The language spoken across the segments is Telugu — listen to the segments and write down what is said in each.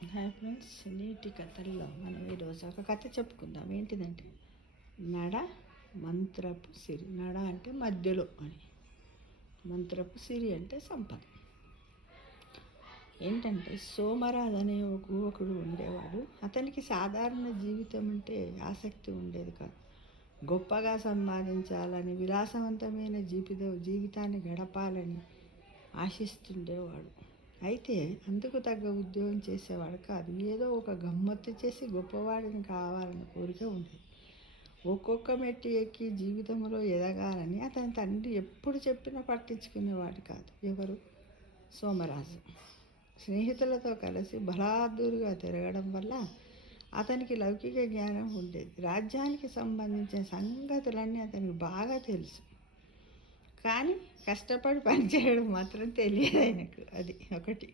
హాయ్ ఫ్రెండ్స్, నీటి కథల్లో మనం ఈరోజు ఒక కథ చెప్పుకుందాం. ఏంటిదంటే నడ మంత్రపు సిరి. నడ అంటే మధ్యలో అని, మంత్రపు సిరి అంటే సంపద. ఏంటంటే సోమరాజు అనే ఒక యువకుడు ఉండేవాడు. అతనికి సాధారణ జీవితం అంటే ఆసక్తి ఉండేది కాదు. గొప్పగా సంపాదించాలని, విలాసవంతమైన జీవితాన్ని గడపాలని ఆశిస్తుండేవాడు. అయితే అందుకు తగ్గ ఉద్యోగం చేసేవాడు కాదు. ఏదో ఒక గమ్మత్తు చేసి గొప్పవాడిని కావాలని కోరిక ఉండేది. ఒక్కొక్క మెట్టు ఎక్కి జీవితంలో ఎదగాలని అతని తండ్రి ఎప్పుడు చెప్పినా పట్టించుకునేవాడు కాదు. ఎవరు? సోమరాజు. స్నేహితులతో కలిసి బలాదూరుగా తిరగడం వల్ల అతనికి లౌకిక జ్ఞానం ఉండేది. రాజ్యానికి సంబంధించిన సంగతులన్నీ అతనికి బాగా తెలుసు. కానీ కష్టపడి పనిచేయడం మాత్రం తెలియదు ఆయనకు. అది ఒకటి.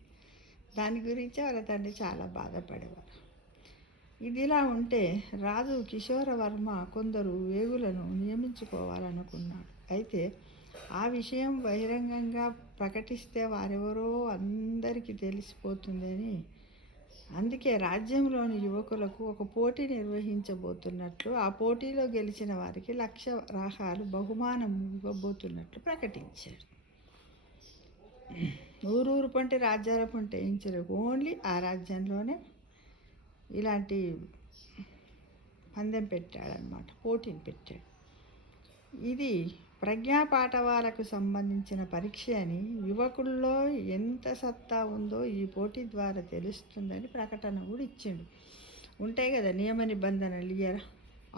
దాని గురించి వాళ్ళ తండ్రి చాలా బాధపడేవారు. ఇదిలా ఉంటే రాజు కిశోరవర్మ కొందరు వేగులను నియమించుకోవాలనుకున్నాడు. అయితే ఆ విషయం బహిరంగంగా ప్రకటిస్తే వారెవరో అందరికీ తెలిసిపోతుందని, అందుకే రాజ్యంలోని యువకులకు ఒక పోటీ నిర్వహించబోతున్నట్లు, ఆ పోటీలో గెలిచిన వారికి 1,00,000 వరాహాలు బహుమానం ఇవ్వబోతున్నట్లు ప్రకటించాడు. ఊరూరు పంటి రాజ్యాల పంట వేయించరు, ఓన్లీ ఆ రాజ్యంలోనే ఇలాంటి పందెం పెట్టాడనమాట, పోటీని పెట్టాడు. ఇది ప్రజ్ఞాపాఠవాలకు సంబంధించిన పరీక్ష అని, యువకుల్లో ఎంత సత్తా ఉందో ఈ పోటీ ద్వారా తెలుస్తుందని ప్రకటన కూడా ఇచ్చిండు. ఉంటాయి కదా నియమ నిబంధనలు, ఇయర్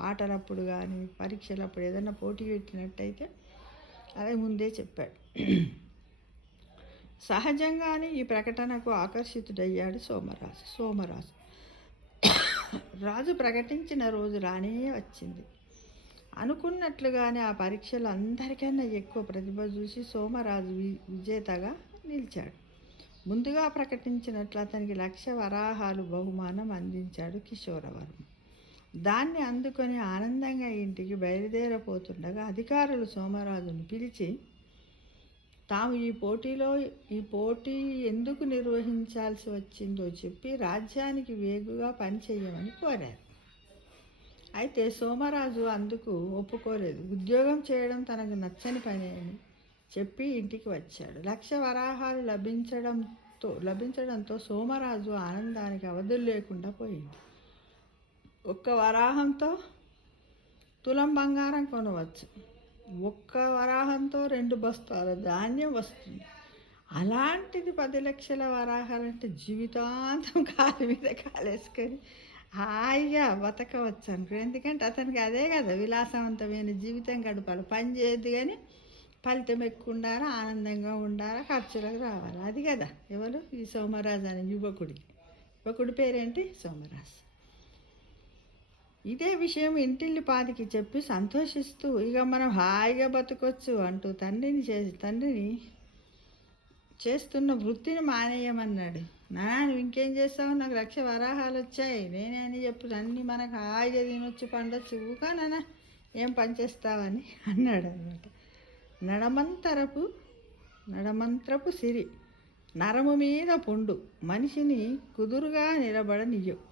ఆటలప్పుడు కానీ పరీక్షలప్పుడు ఏదైనా పోటీ పెట్టినట్టయితే అదే ముందే చెప్పాడు. సహజంగానే ఈ ప్రకటనకు ఆకర్షితుడయ్యాడు సోమరాజు. రాజు ప్రకటించిన రోజు రానే వచ్చింది. అనుకున్నట్లుగానే ఆ పరీక్షలు అందరికన్నా ఎక్కువ ప్రతిభ చూసి సోమరాజు విజేతగా నిలిచాడు. ముందుగా ప్రకటించినట్లు అతనికి 1,00,000 వరాహాలు బహుమానం అందించాడు కిశోరవర్మ. దాన్ని అందుకొని ఆనందంగా ఇంటికి బయలుదేరపోతుండగా అధికారులు సోమరాజును పిలిచి తాము ఈ పోటీ ఎందుకు నిర్వహించాల్సి వచ్చిందో చెప్పి రాజ్యానికి వేగుగా పనిచేయమని కోరారు. అయితే సోమరాజు అందుకు ఒప్పుకోలేదు. ఉద్యోగం చేయడం తనకు నచ్చని పని అని చెప్పి ఇంటికి వచ్చాడు. 1,00,000 వరాహాలు లభించడంతో సోమరాజు ఆనందానికి అవధులు లేకుండా పోయింది. ఒక్క వరాహంతో తులం బంగారం కొనవచ్చు. ఒక్క వరాహంతో 2 బస్తాల ధాన్యం వస్తుంది. అలాంటిది 10,00,000 వరాహాలంటే జీవితాంతం కాలు మీద కాలేసుకొని హాయిగా బతకవచ్చు అనుకో. ఎందుకంటే అతనికి అదే కదా విలాసవంతమైన జీవితం గడపాలి. పని చేయద్దు కానీ ఫలితం ఎక్కువ ఉండాలి, ఆనందంగా ఉండాలి, ఖర్చులకు రావాలి. అది కదా ఎవరు? ఈ సోమరాజు అనే యువకుడి పేరేంటి? సోమరాజు. ఇదే విషయం ఇంటిల్లి పాదికి చెప్పి సంతోషిస్తూ ఇక మనం హాయిగా బతకొచ్చు అంటూ తండ్రిని చేస్తున్న వృత్తిని మానేయమన్నాడు. నువ్వు ఇంకేం చేస్తావు? నాకు 1,00,000 వరాహాలు వచ్చాయి, నేనే అని చెప్పు, అన్నీ మనకు హాయిగా తినొచ్చు, పండొచ్చు, ఊకానా ఏం పని చేస్తావని అన్నాడు అనమాట. నడమంత్రపు సిరి, నరము మీద పుండు, మనిషిని కుదురుగా నిలబడనియ్యవు,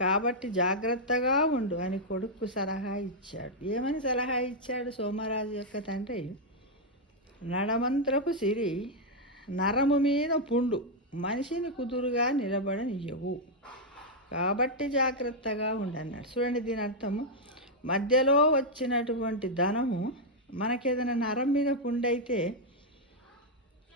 కాబట్టి జాగ్రత్తగా ఉండు అని కొడుకు సలహా ఇచ్చాడు. ఏమని సలహా ఇచ్చాడు సోమరాజు యొక్క తండ్రి? నడమంత్రపు సిరి, నరము మీద పుండు, మనిషిని కుదురుగా నిలబడనియ్యవు, కాబట్టి జాగ్రత్తగా ఉండన్నాడు. చూడండి, దీని అర్థము మధ్యలో వచ్చినటువంటి ధనము మనకేదైనా నరం మీద పుండు అయితే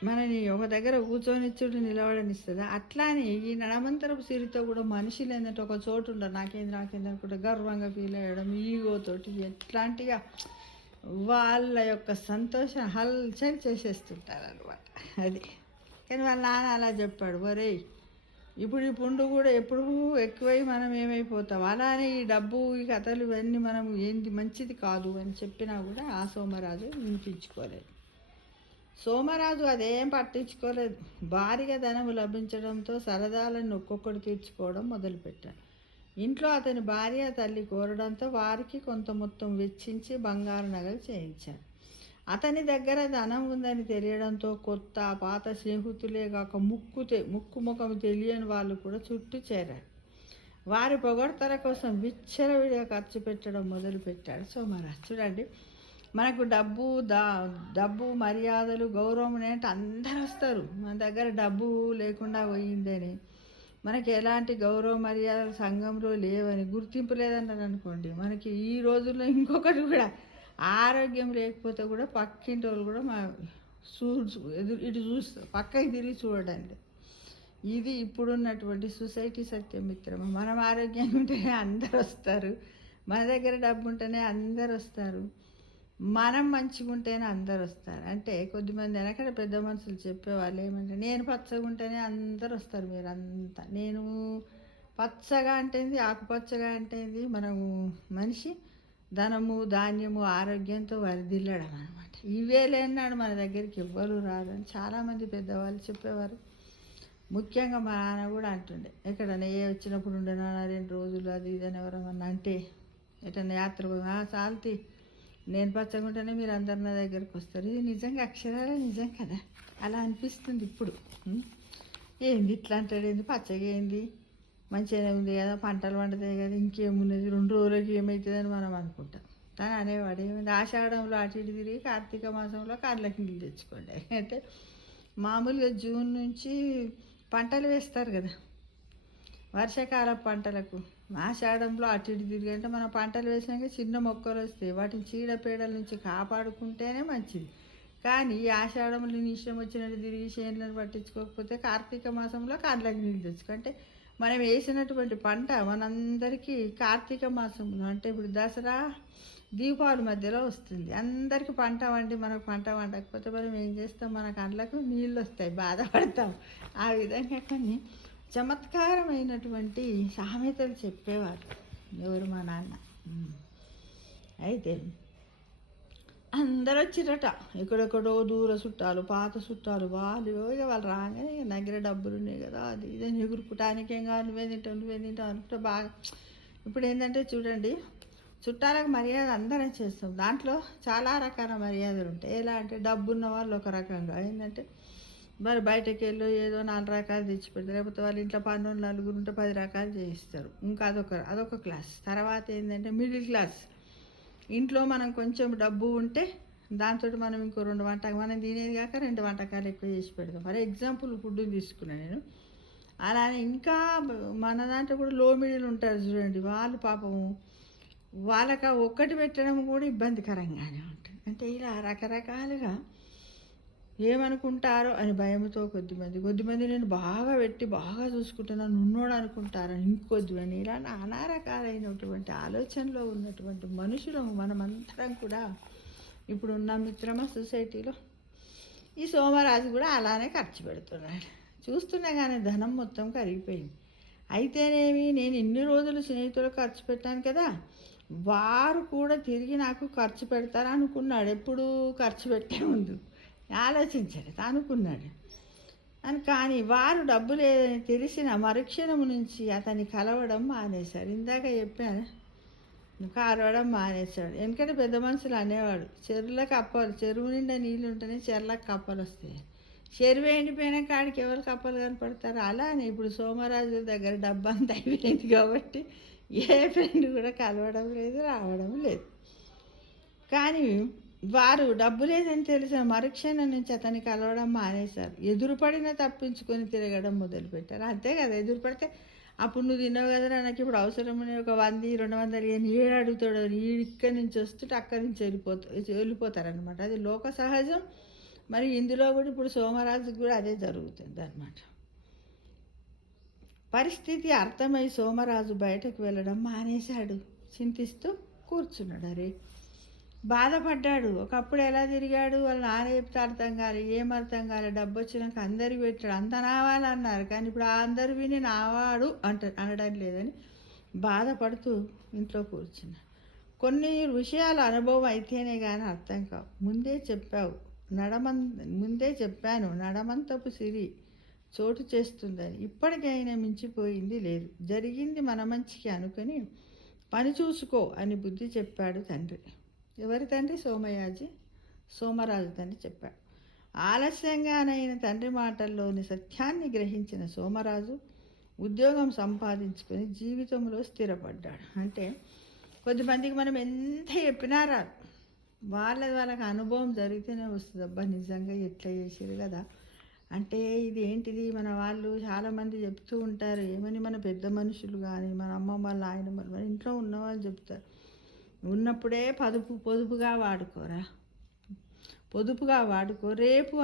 మనని ఒక దగ్గర కూర్చొనిచ్చుడు నిలబడనిస్తుందా? అట్లానే ఈ నడమంతరపు సిరితో కూడా మనుషులు ఏంటంటే ఒక చోటు ఉండరు, నాకేంద్ర కూడా గర్వంగా ఫీల్ అయ్యడం, ఈగోతోటి ఎట్లాంటిగా వాళ్ళ యొక్క సంతోషం హల్చల్ చేసేస్తుంటారు అనమాట. అది కానీ వాళ్ళ నాన్న అలా చెప్పాడు, ఒరేయ్ ఇప్పుడు ఈ పుండు కూడా ఎప్పుడు ఎక్కువై మనం ఏమైపోతాం, అలానే ఈ డబ్బు, ఈ కథలు ఇవన్నీ మనం ఏంది మంచిది కాదు అని చెప్పినా కూడా ఆ సోమరాజు వినిపించుకోలేదు. సోమరాజు అదేం పట్టించుకోలేదు. భారీగా ధనము లభించడంతో సరదాలను ఒక్కొక్కటి తీర్చుకోవడం మొదలుపెట్టాడు. ఇంట్లో అతని భార్య తల్లి కోరడంతో వారికి కొంత మొత్తం వెచ్చించి బంగారు నగలు చేయించాడు. అతని దగ్గర ధనం ఉందని తెలియడంతో కొత్త పాత స్నేహితులే కాక ముక్కు ముఖం తెలియని వాళ్ళు కూడా చుట్టూ చేరారు. వారి పొగడ్తల కోసం విచ్చలవిడిగా ఖర్చు పెట్టడం మొదలుపెట్టాడు సోమరాజు. చూడండి, మనకు డబ్బు మర్యాదలు గౌరవం అంటే అందరు వస్తారు. మన దగ్గర డబ్బు లేకుండా పోయిందని, మనకి ఎలాంటి గౌరవ మర్యాదలు సంఘంలో లేవని, గుర్తింపు లేదన్నారు అనుకోండి, మనకి ఈ రోజుల్లో ఇంకొకటి కూడా ఆరోగ్యం లేకపోతే కూడా పక్కింటి వాళ్ళు కూడా ఇటు చూస్తారు, పక్కకి తిరిగి చూడండి. ఇది ఇప్పుడున్నటువంటి సొసైటీ సత్యం మిత్రమా. మనం ఆరోగ్యంగా ఉంటేనే అందరు వస్తారు, మన దగ్గర డబ్బు ఉంటేనే అందరు వస్తారు, మనం మంచిగా ఉంటేనే అందరు వస్తారు. అంటే కొద్దిమంది వెనకడ పెద్ద మనుషులు చెప్పేవాళ్ళు ఏమంటే, నేను పచ్చగా ఉంటేనే అందరు వస్తారు, మీరు అంతా. నేను పచ్చగా అంటేంది, ఆకుపచ్చగా అంటేంది, మనము మనిషి ధనము ధాన్యము ఆరోగ్యంతో వరిదిల్లడం అనమాట. ఇవే లేనాడు మన దగ్గరికి ఎవ్వరు రాదని చాలామంది పెద్దవాళ్ళు చెప్పేవారు. ముఖ్యంగా మా నాన్న కూడా అంటుండే, ఎక్కడన్నా వచ్చినప్పుడు ఉండేనా 2 రోజులు అది ఇదని ఎవరన్నా అంటే, ఎటన్నా యాత్ర చాల్తి, నేను పచ్చగుంటేనే మీరు అందరు నా దగ్గరికి వస్తారు. ఇది నిజంగా అక్షరాల నిజం కదా. అలా అనిపిస్తుంది ఇప్పుడు. ఏంది ఇట్లా అంటాడు, ఏంది పచ్చగా ఏంది, మంచిగానే ఉంది కదా, పంటలు పండుతాయి కదా, ఇంకేమున్నది 2 రోజులకి ఏమవుతుందని మనం అనుకుంటాం. తను అనేవాడు, ఏమైంది ఆషాఢంలో అటు ఇటు తిరిగి కార్తీక మాసంలో కార్లకి నీళ్ళు తెచ్చుకోండి. అంటే మామూలుగా జూన్ నుంచి పంటలు వేస్తారు కదా, వర్షాకాల పంటలకు. ఆషాఢంలో అటు ఇటు తిరిగి అంటే మనం పంటలు వేసినాక చిన్న మొక్కలు వస్తాయి, వాటిని చీడపీడల నుంచి కాపాడుకుంటేనే మంచిది. కానీ ఈ ఆషాఢంలో ఇష్టం వచ్చినట్టు తిరిగి చేనులను పట్టించుకోకపోతే కార్తీక మాసంలో కార్లకి నీళ్ళు తెచ్చుకుంటే మనం వేసినటువంటి పంట మనందరికీ కార్తీక మాసంలో, అంటే ఇప్పుడు దసరా దీపావళి మధ్యలో వస్తుంది. అందరికీ పంట వండి మనకు పంట వండకపోతే మనం ఏం చేస్తాం, మన కళ్ళకు నీళ్ళు వస్తాయి, బాధపడతాం. ఆ విధంగా కొన్ని చమత్కారమైనటువంటి సామెతలు చెప్పేవారు ఎవరు, మా నాన్న. అయితే అందరూ వచ్చిరట, ఎక్కడెక్కడో దూర చుట్టాలు, పాత చుట్టాలు. వాళ్ళు రాగానే దగ్గర డబ్బులు ఉన్నాయి కదా, అది ఇదని ఎగురుకుంటానికి ఏం కావాలి, నువ్వే తింటావు అనుకుంటే బాగా. ఇప్పుడు ఏంటంటే చూడండి, చుట్టాలకు మర్యాద అందరం చేస్తాం, దాంట్లో చాలా రకాల మర్యాదలు ఉంటాయి. ఎలా అంటే డబ్బు ఉన్న వాళ్ళు ఒక రకంగా, ఏంటంటే మరి బయటకు వెళ్ళి ఏదో 4 రకాలు తెచ్చిపెడతారు, లేకపోతే వాళ్ళ ఇంట్లో 12 నలుగురు ఉంటే 10 రకాలు చేయిస్తారు. ఇంకా అదొక క్లాస్. తర్వాత ఏంటంటే మిడిల్ క్లాస్, ఇంట్లో మనం కొంచెం డబ్బు ఉంటే దాంతో మనం ఇంకో 2 వంటకాలు, మనం తినేది కాక 2 వంటకాలు ఎక్కువ చేసి పెడతాం. ఫర్ ఎగ్జాంపుల్ ఫుడ్ తీసుకున్నాను నేను. అలానే ఇంకా మన దాంట్లో కూడా లో మిడిల్ ఉంటారు చూడండి, వాళ్ళు పాపము వాళ్ళకి ఒక్కటి పెట్టడం కూడా ఇబ్బందికరంగానే ఉంటుంది. అంటే ఇలా రకరకాలుగా ఏమనుకుంటారో అని భయంతో కొద్దిమంది నేను బాగా పెట్టి బాగా చూసుకుంటున్నాను, ఉన్నోడు అనుకుంటారని ఇంకొద్దిమంది, ఇలా నానా రకాలైనటువంటి ఆలోచనలో ఉన్నటువంటి మనుషులము మనమందరం కూడా ఇప్పుడు ఉన్న మిత్రమా సొసైటీలో. ఈ సోమరాజు కూడా అలానే ఖర్చు పెడుతున్నాడు. చూస్తున్నా కానీ ధనం మొత్తం కరిగిపోయింది. అయితేనేమి, నేను ఇన్ని రోజులు స్నేహితులు ఖర్చు పెట్టాను కదా, వారు కూడా తిరిగి నాకు ఖర్చు పెడతారు అనుకున్నాడు. ఎప్పుడు ఖర్చు పెట్టే ముందు ఆలోచించాడు, అనుకున్నాడు అని. కానీ వారు డబ్బు లేదని తెలిసిన మరుక్షణం నుంచి అతన్ని కలవడం మానేశాడు. ఇందాక చెప్పాను, కారవడం మానేశాడు. ఎందుకంటే పెద్ద మనుషులు అనేవాడు, చెరువు నిండా నీళ్ళు ఉంటేనే చెర్లకు కప్పలు వస్తాయి, చెరువు ఎండిపోయిన కాడికి ఎవరు కప్పలు కనపడతారు. అలానే ఇప్పుడు సోమరాజు దగ్గర డబ్బు అంతా అయిపోయింది కాబట్టి ఏ ఫ్రెండ్ కూడా కలవడం లేదు, రావడం లేదు. కానీ వారు డబ్బు లేదని తెలిసిన మరుక్షణం నుంచి అతన్ని కలవడం మానేశారు. ఎదురుపడిన తప్పించుకొని తిరగడం మొదలుపెట్టారు. అంతే కదా, ఎదురుపడితే అప్పుడు నువ్వు తిన్నావు కదా, నాకు ఇప్పుడు అవసరం ఒక 100, 200 అని ఏడు అడుగుతాడు, ఇక్కడి నుంచి వస్తుంటే అక్కడి నుంచి వెళ్ళిపోతారనమాట. అది లోక సహజం. మరి ఇందులో కూడా ఇప్పుడు సోమరాజుకు కూడా అదే జరుగుతుంది అన్నమాట. పరిస్థితి అర్థమై సోమరాజు బయటకు వెళ్ళడం మానేశాడు. చింతిస్తూ కూర్చున్నాడు. అరే, బాధపడ్డాడు. ఒకప్పుడు ఎలా తిరిగాడు, వాళ్ళ నాన్న చెప్తే అర్థం కాలే, ఏం అర్థం కాలే, డబ్బు వచ్చినాక అందరికి పెట్టాడు, అంత నావాలన్నారు. కానీ ఇప్పుడు అందరు విని నావాడు అనడం లేదని బాధపడుతూ ఇంట్లో కూర్చున్నాడు. కొన్ని విషయాలు అనుభవం అయితేనే కానీ అర్థం కావు. ముందే చెప్పాను నడమంతపు సిరి చోటు చేస్తుందని. ఇప్పటికైనా మించిపోయింది లేదు. జరిగింది మన మంచికి అనుకుని పని చూసుకో అని బుద్ధి చెప్పాడు తండ్రి. ఎవరి తండ్రి? సోమయాజి సోమరాజు తండ్రి చెప్పాడు. ఆలస్యంగానైన తండ్రి మాటల్లోని సత్యాన్ని గ్రహించిన సోమరాజు ఉద్యోగం సంపాదించుకొని జీవితంలో స్థిరపడ్డాడు. అంటే కొద్దిమందికి మనం ఎంత చెప్పినా రాదు, వాళ్ళకి అనుభవం జరిగితేనే వస్తుంది. అబ్బా నిజంగా ఎట్లా చేసారు కదా, అంటే ఇది ఏంటిది, మన వాళ్ళు చాలామంది చెప్తూ ఉంటారు. ఏమని, మన పెద్ద మనుషులు కానీ మన అమ్మమ్మ వాళ్ళ ఆయన మన ఇంట్లో ఉన్నవాళ్ళు చెప్తారు, ఉన్నప్పుడే పొదుపుగా వాడుకోరా, పొదుపుగా వాడుకో, రేపు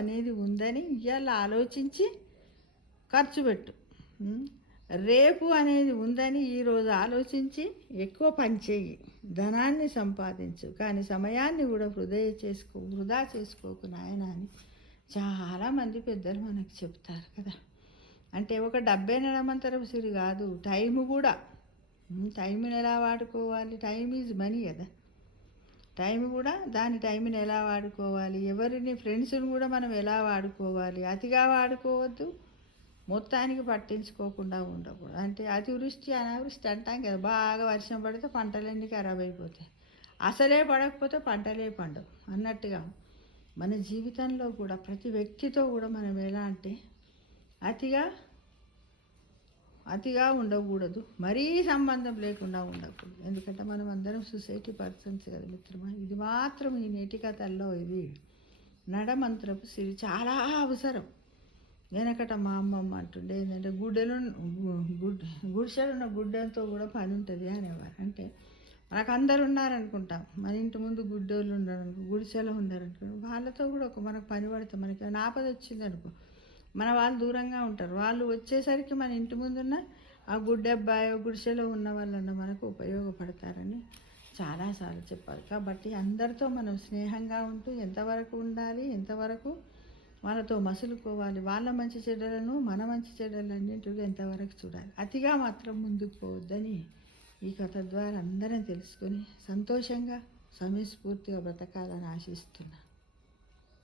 అనేది ఉందని ఇవాళ ఆలోచించి ఖర్చు పెట్టు. రేపు అనేది ఉందని ఈరోజు ఆలోచించి ఎక్కువ పని చేయి, ధనాన్ని సంపాదించు, కానీ సమయాన్ని కూడా వృధా చేసుకోకు నాయన అని చాలామంది పెద్దలు మనకు చెప్తారు కదా. అంటే ఒక డబ్బే నడమంతరం సిరి కాదు, టైము కూడా. టైంని ఎలా వాడుకోవాలి, టైం ఈజ్ మనీ కదా. టైం కూడా టైంని ఎలా వాడుకోవాలి, ఫ్రెండ్స్ని కూడా మనం ఎలా వాడుకోవాలి, అతిగా వాడుకోవద్దు, మొత్తానికి పట్టించుకోకుండా ఉండకూడదు. అంటే అతివృష్టి అనావృష్టి అంటాం కదా, బాగా వర్షం పడితే పంటలన్నీ ఖరాబ్ అయిపోతాయి, అసలే పడకపోతే పంటలే పండవు అన్నట్టుగా మన జీవితంలో కూడా ప్రతి వ్యక్తితో కూడా మనం ఎలా అంటే అతిగా ఉండకూడదు, మరీ సంబంధం లేకుండా ఉండకూడదు. ఎందుకంటే మనం అందరం సొసైటీ పర్సన్స్ కదా మిత్రమా. ఇది మాత్రం ఈ నేటి కథల్లో ఇది నడమంత్రపు సిరి చాలా అవసరం. వెనకట మా అమ్మమ్మ అంటుండే ఏంటంటే గుడిసెలున్న గుడ్డలతో కూడా పని ఉంటుంది అనేవారు. అంటే మనకు అందరు ఉన్నారనుకుంటాం, మన ఇంటి ముందు గుడ్డోళ్ళు ఉన్నారనుకో, గుడిసెలో ఉన్నారనుకో, వాళ్ళతో కూడా మనకు పని పడితే మనకి ఆపద వచ్చిందనుకో, మన వాళ్ళు దూరంగా ఉంటారు, వాళ్ళు వచ్చేసరికి మన ఇంటి ముందున్న ఆ గుడ్డెబ్బాయో గుడిసెలో ఉన్న వాళ్ళన్న మనకు ఉపయోగపడతారని చాలాసార్లు చెప్పాలి. కాబట్టి అందరితో మనం స్నేహంగా ఉంటూ ఎంతవరకు ఉండాలి, ఎంతవరకు వాళ్ళతో మసులుకోవాలి, వాళ్ళ మంచి చెడ్డలను మన మంచి చెడ్డలన్నింటిగా ఎంతవరకు చూడాలి, అతిగా మాత్రం ముందుకు పోవద్దని ఈ కథ ద్వారా అందరం తెలుసుకొని సంతోషంగా సమయస్ఫూర్తిగా బ్రతకాలని ఆశిస్తున్నాను.